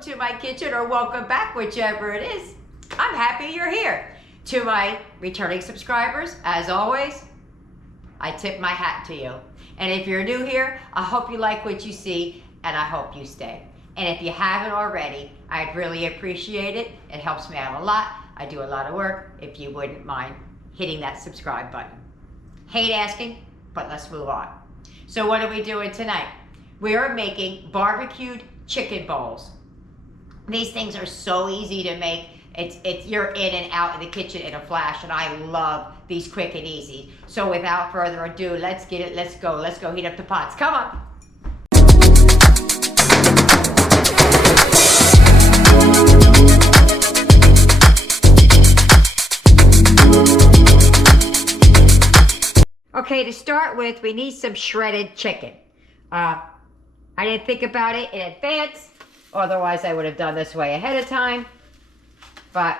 welcome to my kitchen, or welcome back, whichever it is. I'm happy you're here. To my returning subscribers, as always, I tip my hat to you. And if you're new here, I hope you like what you see, and I hope you stay. And if you haven't already, I'd really appreciate it. It helps me out a lot. I do a lot of work. If you wouldn't mind hitting that subscribe button. Hate asking, but let's move on. So what are we doing tonight? We are making barbecued chicken bowls. These things are so easy to make. You're in and out of the kitchen in a flash, and I love these quick and easy. So without further ado, let's get it, let's go heat up the pots. Come on. Okay, to start with, we need some shredded chicken. I didn't think about it in advance, otherwise I would have done this way ahead of time. But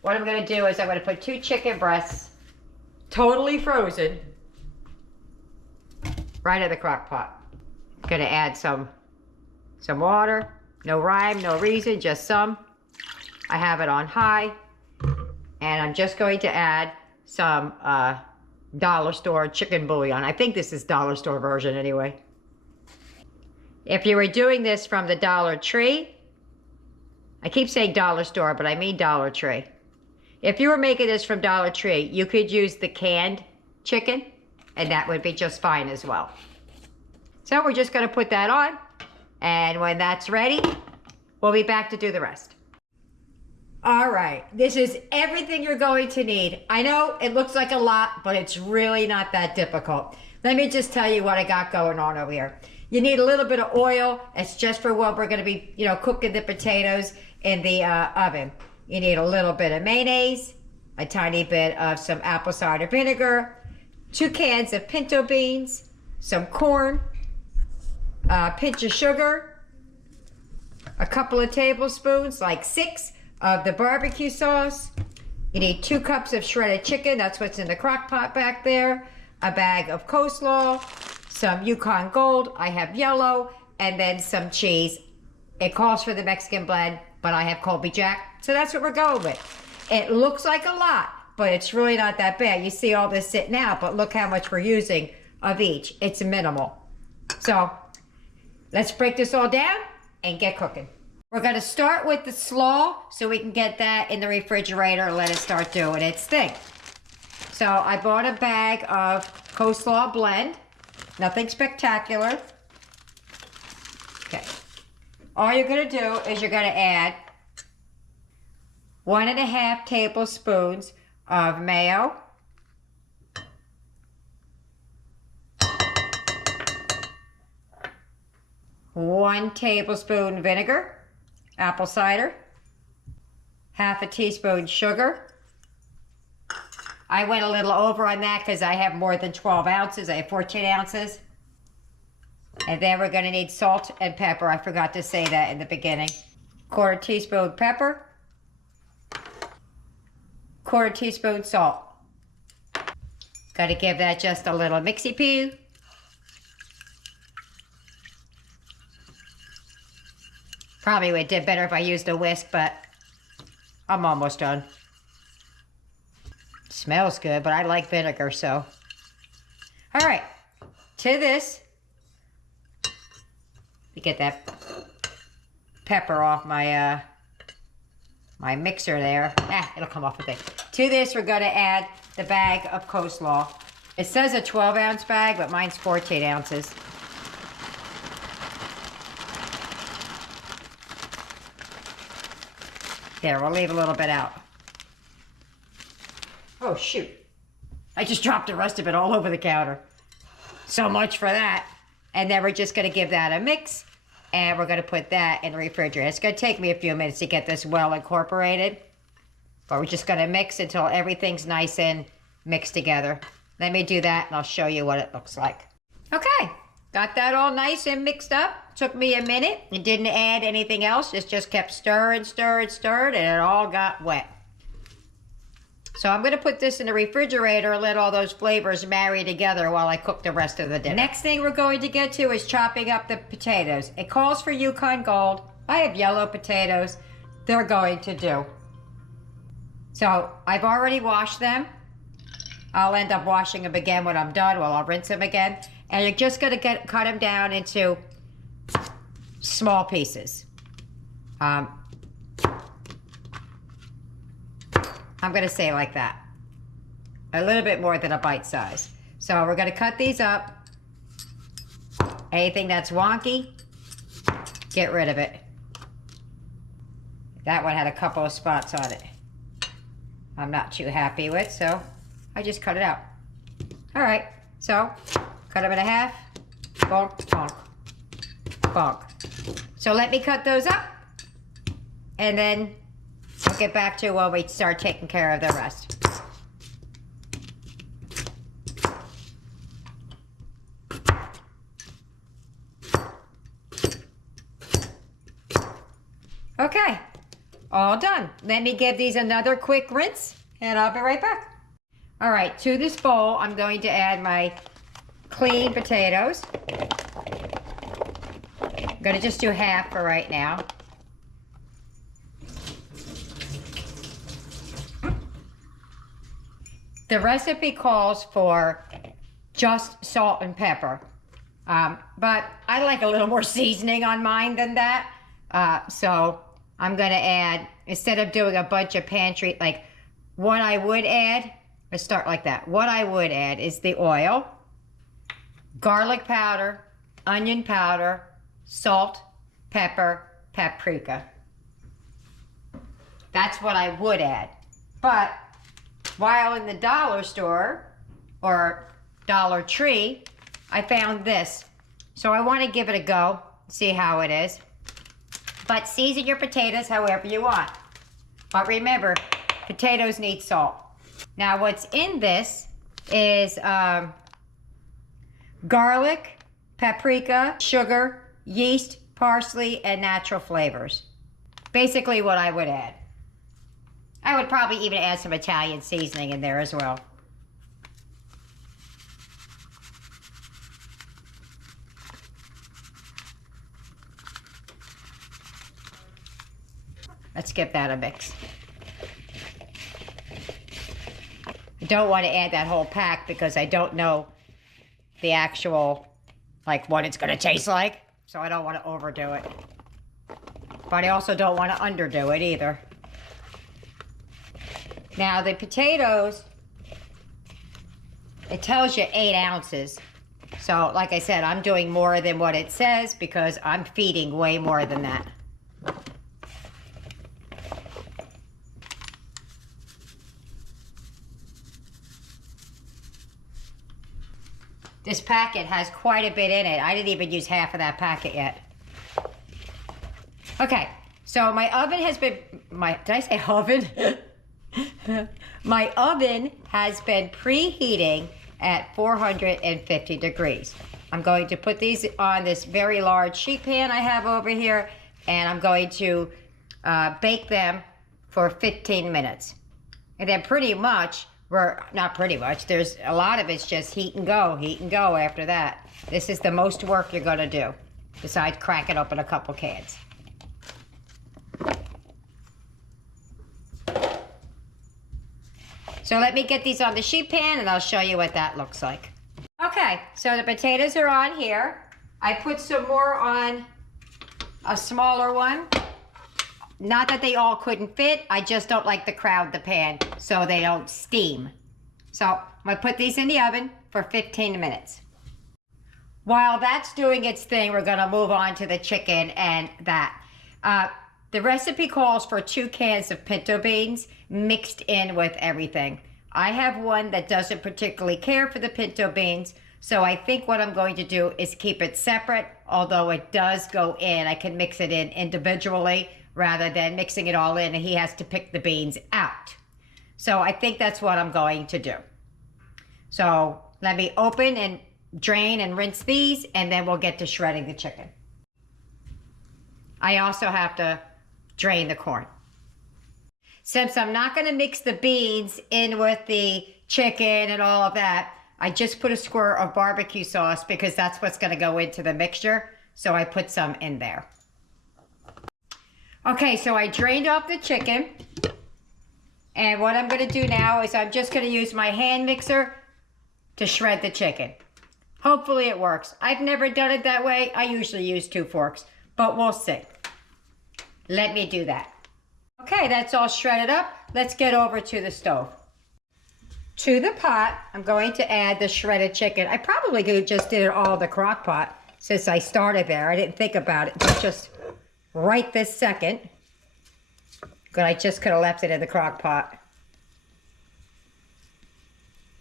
what I'm going to do is I'm going to put 2 chicken breasts, totally frozen, right in the crock pot. Going to add some water, no rhyme, no reason, just some. I have it on high, and I'm just going to add some dollar store chicken bouillon. I think this is dollar store version anyway. If you were doing this from the Dollar Tree, I keep saying dollar store, but I mean Dollar Tree. If you were making this from Dollar Tree, you could use the canned chicken, and that would be just fine as well. So we're just going to put that on, and when that's ready, we'll be back to do the rest. All right, this is everything you're going to need. I know it looks like a lot, but it's really not that difficult. Let me just tell you what I got going on over here. You need a little bit of oil. It's just for when we're going to be, cooking the potatoes in the oven. You need a little bit of mayonnaise, a tiny bit of some apple cider vinegar, 2 cans of pinto beans, some corn, a pinch of sugar, a couple of tablespoons, like 6, of the barbecue sauce. You need 2 cups of shredded chicken. That's what's in the crock pot back there. A bag of coleslaw, some Yukon Gold. I have yellow, and then some cheese. It calls for the Mexican blend, but I have Colby Jack, so that's what we're going with. It looks like a lot, but it's really not that bad. You see all this sitting out, but look how much we're using of each. It's minimal. So let's break this all down and get cooking. We're going to start with the slaw so we can get that in the refrigerator and let it start doing its thing. So I bought a bag of coleslaw blend. Nothing spectacular. Okay. All you're going to do is you're going to add 1.5 tablespoons of mayo. 1 tablespoon vinegar, apple cider, 1/2 teaspoon sugar. I went a little over on that because I have more than 12 ounces. I have 14 ounces. And then we're going to need salt and pepper. I forgot to say that in the beginning. 1/4 teaspoon pepper. 1/4 teaspoon salt. Got to give that just a little mixy-poo. Probably would did better if I used a whisk, but I'm almost done. Smells good, but I like vinegar, so. All right, to this, to get that pepper off my my mixer there. It'll come off a bit. To this, we're going to add the bag of coleslaw. It says a 12-ounce bag, but mine's 14 ounces. There, we'll leave a little bit out. Oh, shoot. I just dropped the rest of it all over the counter. So much for that. And then we're just going to give that a mix. And we're going to put that in the refrigerator. It's going to take me a few minutes to get this well incorporated. But we're just going to mix until everything's nice and mixed together. Let me do that and I'll show you what it looks like. Okay. Got that all nice and mixed up. Took me a minute. It didn't add anything else. It just kept stirring, and it all got wet. So I'm going to put this in the refrigerator and let all those flavors marry together while I cook the rest of the dinner. Next thing we're going to get to is chopping up the potatoes. It calls for Yukon Gold. I have yellow potatoes. They're going to do. So I've already washed them. I'll end up washing them again when I'm done. Well, I'll rinse them again. And you're just gonna cut them down into small pieces. I'm gonna say like that. A little bit more than a bite size. So we're gonna cut these up. Anything that's wonky, get rid of it. That one had a couple of spots on it I'm not too happy with, so I just cut it out. All right, so cut them in half. Bonk, bonk, bonk. So let me cut those up, and then we'll get back to when we start taking care of the rest. Okay, all done. Let me give these another quick rinse, and I'll be right back. All right, to this bowl, I'm going to add my clean potatoes. I'm gonna just do half for right now. The recipe calls for just salt and pepper, but I like a little more seasoning on mine than that. So I'm gonna add, instead of doing a bunch of pantry, like what I would add, let's start like that. What I would add is the oil, garlic powder, onion powder, salt, pepper, paprika. That's what I would add. But while in the dollar store or Dollar Tree, I found this. So I want to give it a go, see how it is. But season your potatoes however you want. But remember, potatoes need salt. Now what's in this is garlic, paprika, sugar, yeast, parsley, and natural flavors. Basically what I would add. I would probably even add some Italian seasoning in there as well. Let's give that a mix. I don't want to add that whole pack because I don't know the actual, like what it's going to taste like. So I don't want to overdo it. But I also don't want to underdo it either. Now the potatoes, it tells you 8 ounces. So like I said, I'm doing more than what it says because I'm feeding way more than that. This packet has quite a bit in it. I didn't even use half of that packet yet. Okay, so my oven has been, did I say oven? My oven has been preheating at 450 degrees. I'm going to put these on this very large sheet pan I have over here, and I'm going to bake them for 15 minutes. And then pretty much, not pretty much, there's a lot of it's just heat and go after that. This is the most work you're gonna do, besides cracking open a couple cans. So let me get these on the sheet pan and I'll show you what that looks like. Okay, so the potatoes are on here. I put some more on a smaller one. Not that they all couldn't fit, I just don't like to crowd the pan so they don't steam. So I'm gonna put these in the oven for 15 minutes. While that's doing its thing, we're gonna move on to the chicken and that. The recipe calls for 2 cans of pinto beans mixed in with everything. I have one that doesn't particularly care for the pinto beans, so I think what I'm going to do is keep it separate, although it does go in. I can mix it in individually rather than mixing it all in and he has to pick the beans out. So I think that's what I'm going to do. So let me open and drain and rinse these, and then we'll get to shredding the chicken. I also have to drain the corn. Since I'm not gonna mix the beans in with the chicken and all of that, I just put a squirt of barbecue sauce because that's what's gonna go into the mixture. So I put some in there. Okay, so I drained off the chicken. And what I'm going to do now is I'm just going to use my hand mixer to shred the chicken. Hopefully it works. I've never done it that way. I usually use 2 forks, but we'll see. Let me do that. Okay, that's all shredded up. Let's get over to the stove. To the pot, I'm going to add the shredded chicken. I probably could have just did it all in the crock pot since I started there. I didn't think about it, but just right this second. But I just could have left it in the crock pot.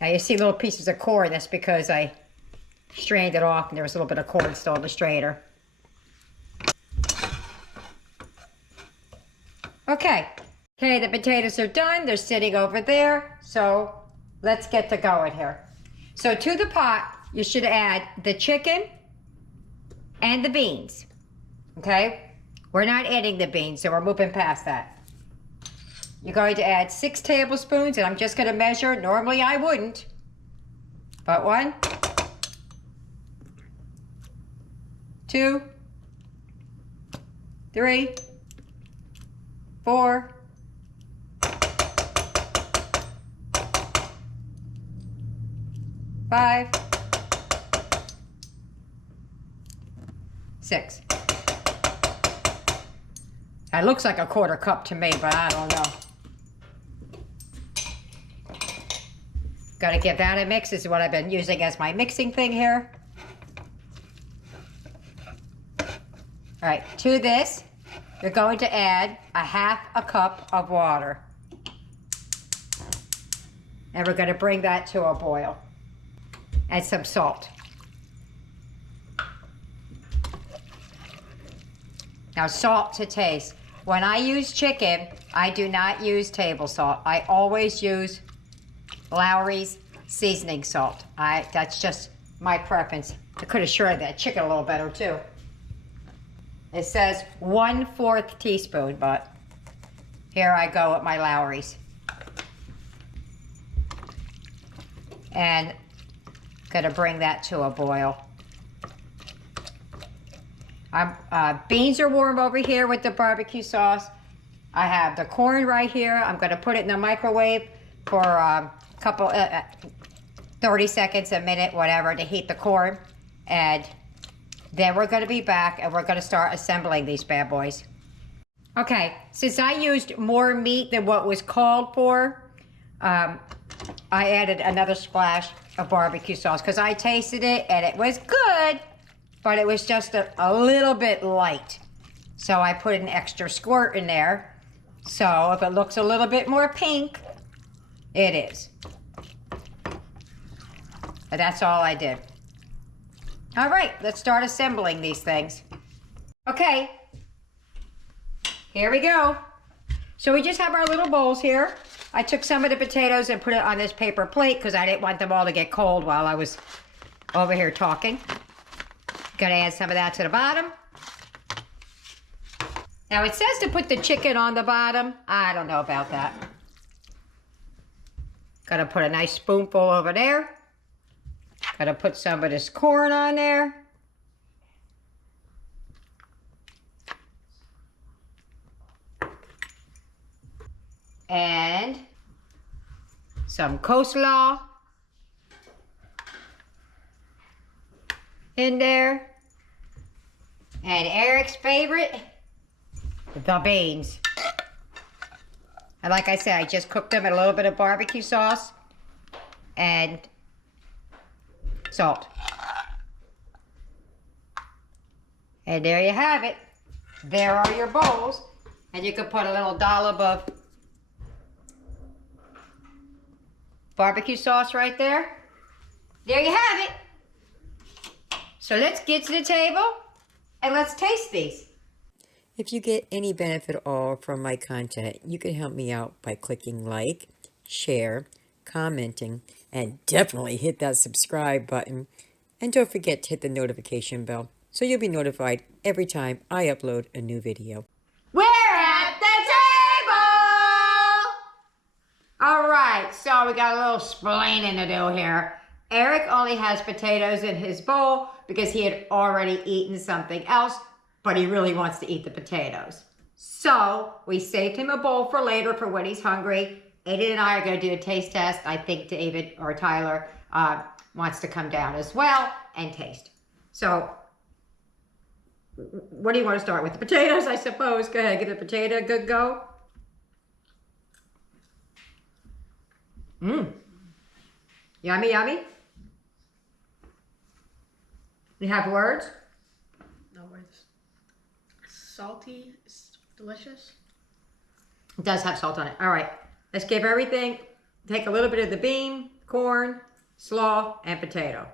Now you see little pieces of corn. That's because I strained it off and there was a little bit of corn still in the strainer. Okay, the potatoes are done. They're sitting over there. So let's get to going here. So to the pot, you should add the chicken and the beans. Okay, we're not adding the beans, so we're moving past that. You're going to add 6 tablespoons, and I'm just going to measure. Normally I wouldn't, but 1, 2, 3, 4, 5, 6. That looks like a 1/4 cup to me, but I don't know. Got to give that a mix. This is what I've been using as my mixing thing here. All right, to this, you're going to add a 1/2 cup of water. And we're going to bring that to a boil. And some salt. Now, salt to taste. When I use chicken, I do not use table salt. I always use Lawry's seasoning salt. That's just my preference. I could have shredded that chicken a little better too. It says 1/4 teaspoon, but here I go with my Lawry's. And gonna bring that to a boil. Beans are warm over here with the barbecue sauce. I have the corn right here. I'm gonna put it in the microwave for a couple, 30 seconds, a minute, whatever, to heat the corn. And then we're gonna be back and we're gonna start assembling these bad boys. Okay, since I used more meat than what was called for, I added another splash of barbecue sauce because I tasted it and it was good, but it was just a little bit light. So I put an extra squirt in there. So if it looks a little bit more pink, it is. But that's all I did. All right, let's start assembling these things. Okay, here we go. So we just have our little bowls here. I took some of the potatoes and put it on this paper plate because I didn't want them all to get cold while I was over here talking. Gonna add some of that to the bottom. Now it says to put the chicken on the bottom. I don't know about that. Gotta put a nice spoonful over there. Gotta put some of this corn on there. And some coleslaw in there. And Eric's favorite, the beans. And like I said, I just cooked them in a little bit of barbecue sauce and salt. And there you have it. There are your bowls. And you could put a little dollop of barbecue sauce right there. There you have it. So let's get to the table and let's taste these. If you get any benefit at all from my content, you can help me out by clicking like, share, commenting, and definitely hit that subscribe button. And don't forget to hit the notification bell so you'll be notified every time I upload a new video. We're at the table! All right, so we got a little splaining to do here. Eric only has potatoes in his bowl because he had already eaten something else, but he really wants to eat the potatoes. So we saved him a bowl for later for when he's hungry. Aiden and I are going to do a taste test. I think David or Tyler wants to come down as well and taste. So what do you want to start with? The potatoes, I suppose. Go ahead, give the potato a good go. Mmm. Yummy, yummy. You have words? No words. Salty, it's delicious. It does have salt on it. All right, let's give everything, take a little bit of the bean, corn, slaw, and potato.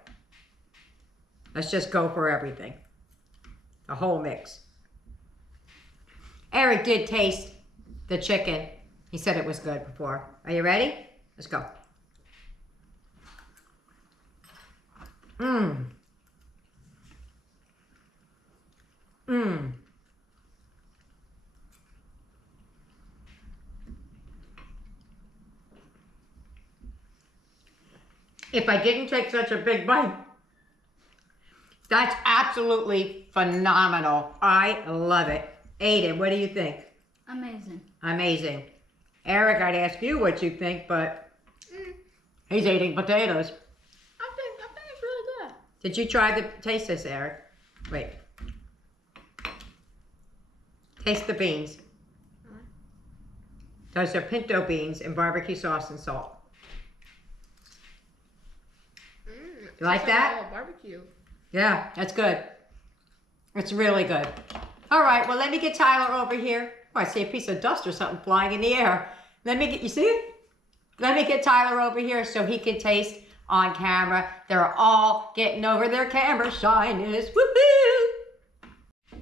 Let's just go for everything. The whole mix. Eric did taste the chicken. He said it was good before. Are you ready? Let's go. Mmm. Mmm. If I didn't take such a big bite, that's absolutely phenomenal. I love it. Aiden, what do you think? Amazing. Amazing. Eric, I'd ask you what you think, but he's eating potatoes. I think it's really good. Did you try the taste this, Eric? Wait. Taste the beans. Those are pinto beans and barbecue sauce and salt. You like that? Barbecue. Yeah, that's good. It's really good. All right, well, let me get Tyler over here. Oh, I see a piece of dust or something flying in the air. Let me get, you see it? Let me get Tyler over here so he can taste on camera. They're all getting over their camera shyness. Woohoo!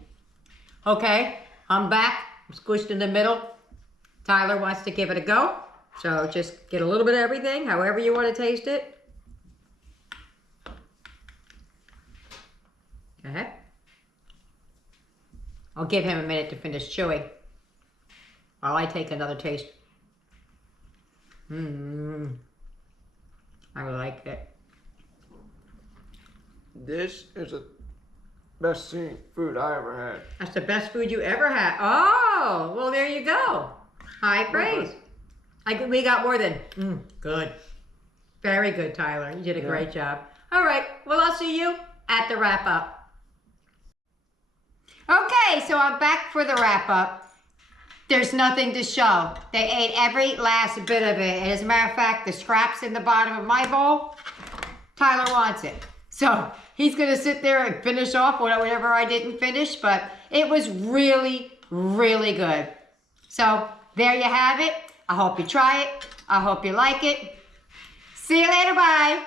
Okay, I'm back. I'm squished in the middle. Tyler wants to give it a go. So just get a little bit of everything, however you want to taste it. Go ahead. I'll give him a minute to finish chewing while I take another taste. I like it. This is the best food I ever had. That's the best food you ever had. Oh, well, there you go. High praise. We got more than good. Very good, Tyler. You did a great job. All right. Well, I'll see you at the wrap up. Okay, so I'm back for the wrap up. There's nothing to show. They ate every last bit of it. And as a matter of fact, the scraps in the bottom of my bowl, Tyler wants it. So he's going to sit there and finish off whatever I didn't finish. But it was really, really good. So there you have it. I hope you try it. I hope you like it. See you later. Bye.